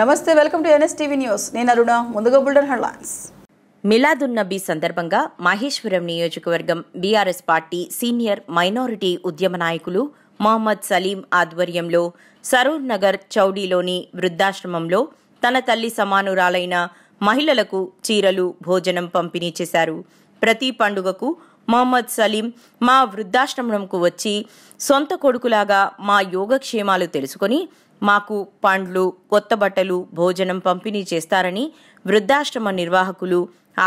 నమస్తే, welcome to NSTV news. నేను అరుణ. ముందుగా బుల్డన్ హెడ్లైన్స్. మిలాదున్ నబీ సందర్భంగా మహేశ్వరం నియోజకవర్గం బీఆర్ఎస్ పార్టీ సీనియర్ మైనారిటీ ఉద్యమ నాయకులు మొహమ్మద్ సలీం ఆధ్వర్యంలో సరూర్ నగర్ చౌడీలోని వృద్ధాశ్రమంలో తన తల్లి సమానురాలైన మహిళలకు చీరలు, భోజనం పంపిణీ చేశారు. ప్రతి పండుగకు మొహమ్మద్ సలీం మా వృద్ధాశ్రమంకు వచ్చి సొంత కొడుకులాగా మా యోగక్షేమాలు తెలుసుకొని మాకు పండ్లు, కొత్త బట్టలు, భోజనం పంపిణీ చేస్తారని వృద్ధాశ్రమ నిర్వాహకులు,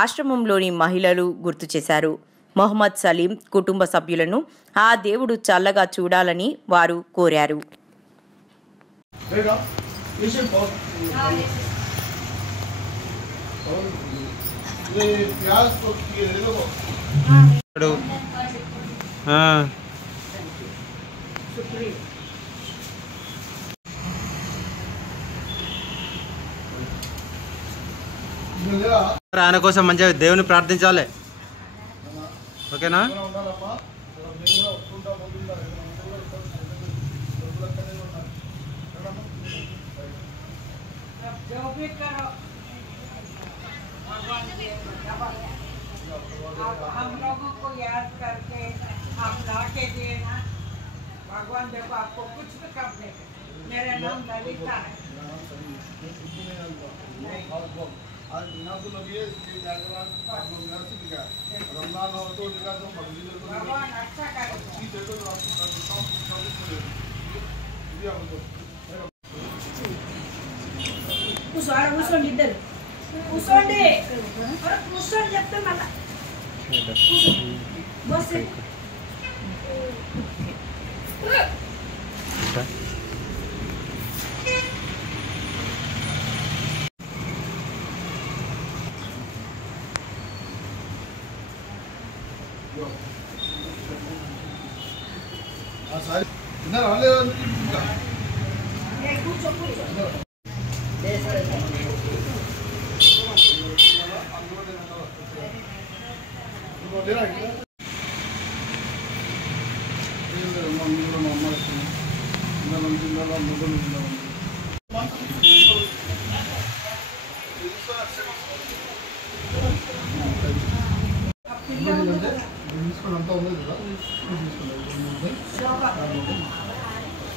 ఆశ్రమంలోని మహిళలు గుర్తు చేశారు. మొహమ్మద్ సలీం కుటుంబ సభ్యులను ఆ దేవుడు చల్లగా చూడాలని వారు కోరారు. ఆయన కోసం మంచిగా దేవుని ప్రార్థించాలి. ఓకేనా? हम लोगों को याद करके आप ला के दिए ना भगवान, देखो आपको कुछ भी कम नहीं। मेरा नाम ललिता है। भगवान अच्छा करे. కూర్చోండి, కూర్చోండి చెప్తే మళ్ళా బస్సు కూర్చో కూర్చో.